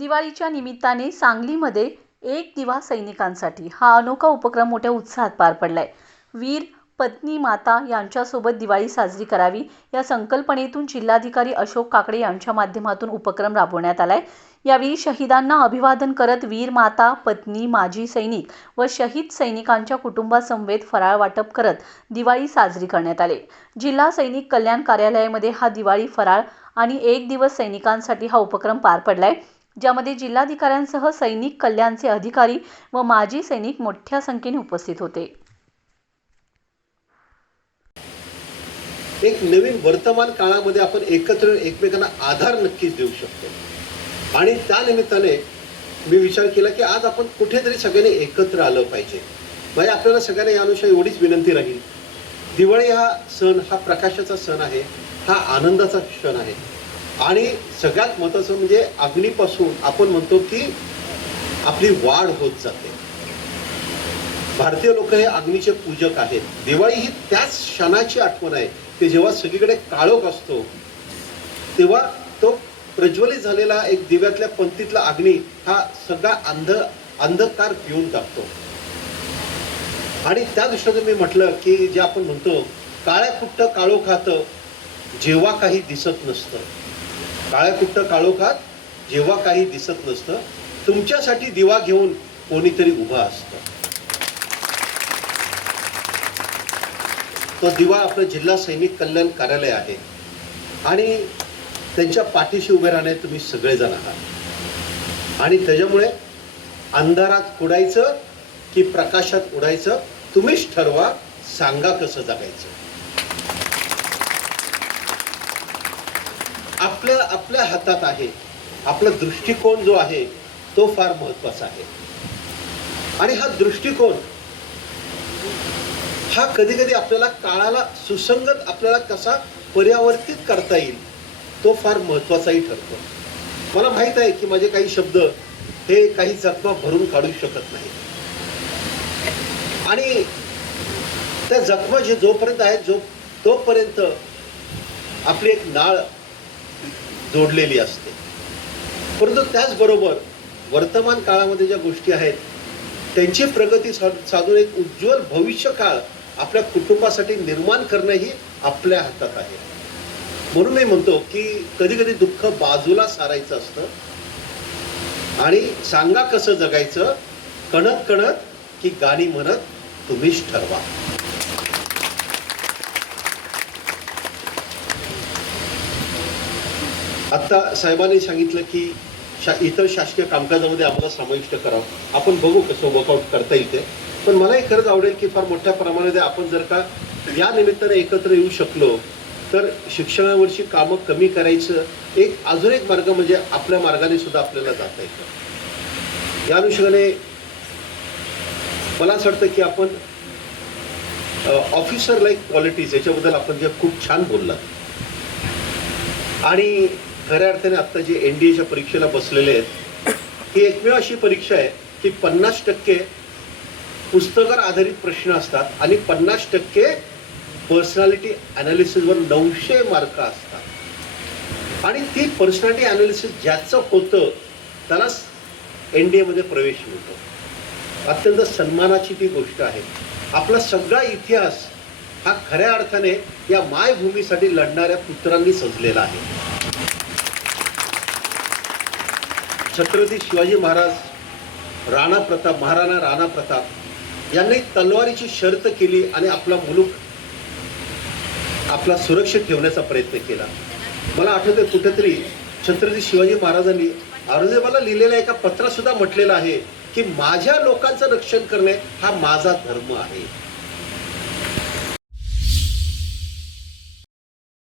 दिवाळीच्या निमित्ताने सांगलीमध्ये एक दिवा सैनिकांसाठी. हा अनोखा उपक्रम मोठ्या उत्साहात पार पडला आहे वीर पत्नी माता यांच्यासोबत दिवाळी साजरी करावी या संकल्पनेतून जिल्हाधिकारी अशोक काकडे यांच्या माध्यमातून उपक्रम राबवण्यात आला आहे यावेळी शहीदांना अभिवादन करत वीर माता पत्नी माजी सैनिक व शहीद सैनिकांच्या कुटुंबासमवेत फराळ वाटप करत दिवाळी साजरी करण्यात आले. जिल्हा सैनिक कल्याण कार्यालयामध्ये हा दिवाळी फराळ आणि एक दिवस सैनिकांसाठी हा उपक्रम पार पडला आहे ज्यामध्ये जिल्हाधिकाऱ्यांसह सैनिक कल्याणचे अधिकारी व माजी सैनिक मोठ्या संख्येने उपस्थित होते. एक नवीन वर्तमान काळामध्ये आपण एकत्र एकमेकांना आधार नक्कीच देऊ शकतो. आणि त्या निमित्ताने मी विचार केला की आज आपण कुठेतरी सगळ्यांनी एकत्र आलं पाहिजे. म्हणजे आपल्याला सगळ्यांना या अनुषयी एवढीच विनंती राहील. दिवाळी हा सण हा प्रकाशाचा सण आहे. हा आनंदाचा क्षण आहे. आणि सगळ्यात महत्त्वाचं म्हणजे अग्नीपासून आपण म्हणतो की आपली वाढ होत जाते. भारतीय लोक हे अग्नीचे पूजक आहेत. दिवाळी ही त्याच क्षणाची आठवण आहे. ते जेव्हा सगळीकडे काळोख असतो तेव्हा तो प्रज्वलित झालेला एक दिव्यातल्या पंक्तीतला अग्नी हा सगळा अंध अंधकार पिऊन टाकतो. आणि त्या दृष्टीने मी म्हटलं की जे आपण म्हणतो काळ्या काळो काळोखात जेव्हा काही दिसत नसतं. काळ्या कुट्ट काळोखात जेव्हा काही दिसत नसतं तुमच्यासाठी दिवा घेऊन कोणीतरी उभा असतं. तो दिवा आपलं जिल्हा सैनिक कल्याण कार्यालय आहे. आणि त्यांच्या पाठीशी उभे राहणे तुम्ही सगळेजण आहात. आणि त्याच्यामुळे अंधारात उडायचं की प्रकाशात उडायचं तुम्हीच ठरवा सांगा कसं जगायचं. आपल्या आपल्या हातात आहे. आपला दृष्टिकोन जो आहे तो फार महत्त्वाचा आहे. आणि हा दृष्टिकोन हा कधी कधी आपल्याला काळाला सुसंगत आपल्याला कसा पर्यावर्तित करता येईल तो फार महत्वाचाही ठरतो. मला माहीत आहे की माझे काही शब्द हे काही जखमा भरून काढू शकत नाही. आणि त्या जखमा जे जोपर्यंत आहेत जो तोपर्यंत आपली एक नाळ जोडलेली असते. परंतु त्याचबरोबर वर्तमान काळामध्ये ज्या गोष्टी आहेत त्यांची प्रगती सा- साधून एक उज्ज्वल भविष्य काळ आपल्या कुटुंबासाठी निर्माण करणं ही आपल्या हातात आहे. म्हणून मी म्हणतो की कधी कधी दुःख बाजूला सारायचं असतं. आणि सांगा कसं जगायचं? कणत कणत की गाणी म्हणत तुम्हीच ठरवा. आत्ता साहेबांनी सांगितलं की शा इतर शासकीय कामकाजामध्ये आम्हाला समाविष्ट करावं. आपण बघू कसं वर्कआउट करता येईल ते. पण मलाही खरंच आवडेल की फार मोठ्या प्रमाणामध्ये आपण जर का या निमित्ताने एकत्र येऊ शकलो तर शिक्षणावरची कामं कमी करायचं एक अजून एक मार्ग म्हणजे आपल्या मार्गाने सुद्धा आपल्याला जाता येतं. या अनुषंगाने मला असं वाटतं की आपण ऑफिसर लाईक क्वालिटीज याच्याबद्दल आपण जे खूप छान बोललात. आणि खऱ्या अर्थाने आत्ता जे एन डी एच्या परीक्षेला बसलेले आहेत ही एकमेव अशी परीक्षा आहे की पन्नास टक्के पुस्तकावर आधारित प्रश्न असतात आणि पन्नास टक्के पर्सनॅलिटी अनालिसिसवर नऊशे मार्क असतात. आणि ती पर्सनॅलिटी अनालिसिस ज्याचं होतं त्यालाच एन डी एमध्ये प्रवेश मिळतो. अत्यंत सन्मानाची ती गोष्ट आहे. आपला सगळा इतिहास हा खऱ्या अर्थाने या मायभूमीसाठी लढणाऱ्या पुत्रांनी सजलेला आहे. छत्रपती शिवाजी महाराज राणा प्रताप महाराणा राणा प्रताप यांनी तलवारीची शर्त केली आणि आपला मुलूक आपला सुरक्षित ठेवण्याचा प्रयत्न केला. मला आठवतंय कुठेतरी छत्रपती शिवाजी महाराजांनी औरंगजेबाला लिहिलेल्या एका पत्रात सुद्धा म्हटलेलं आहे की माझ्या लोकांचं रक्षण करणे हा माझा धर्म आहे.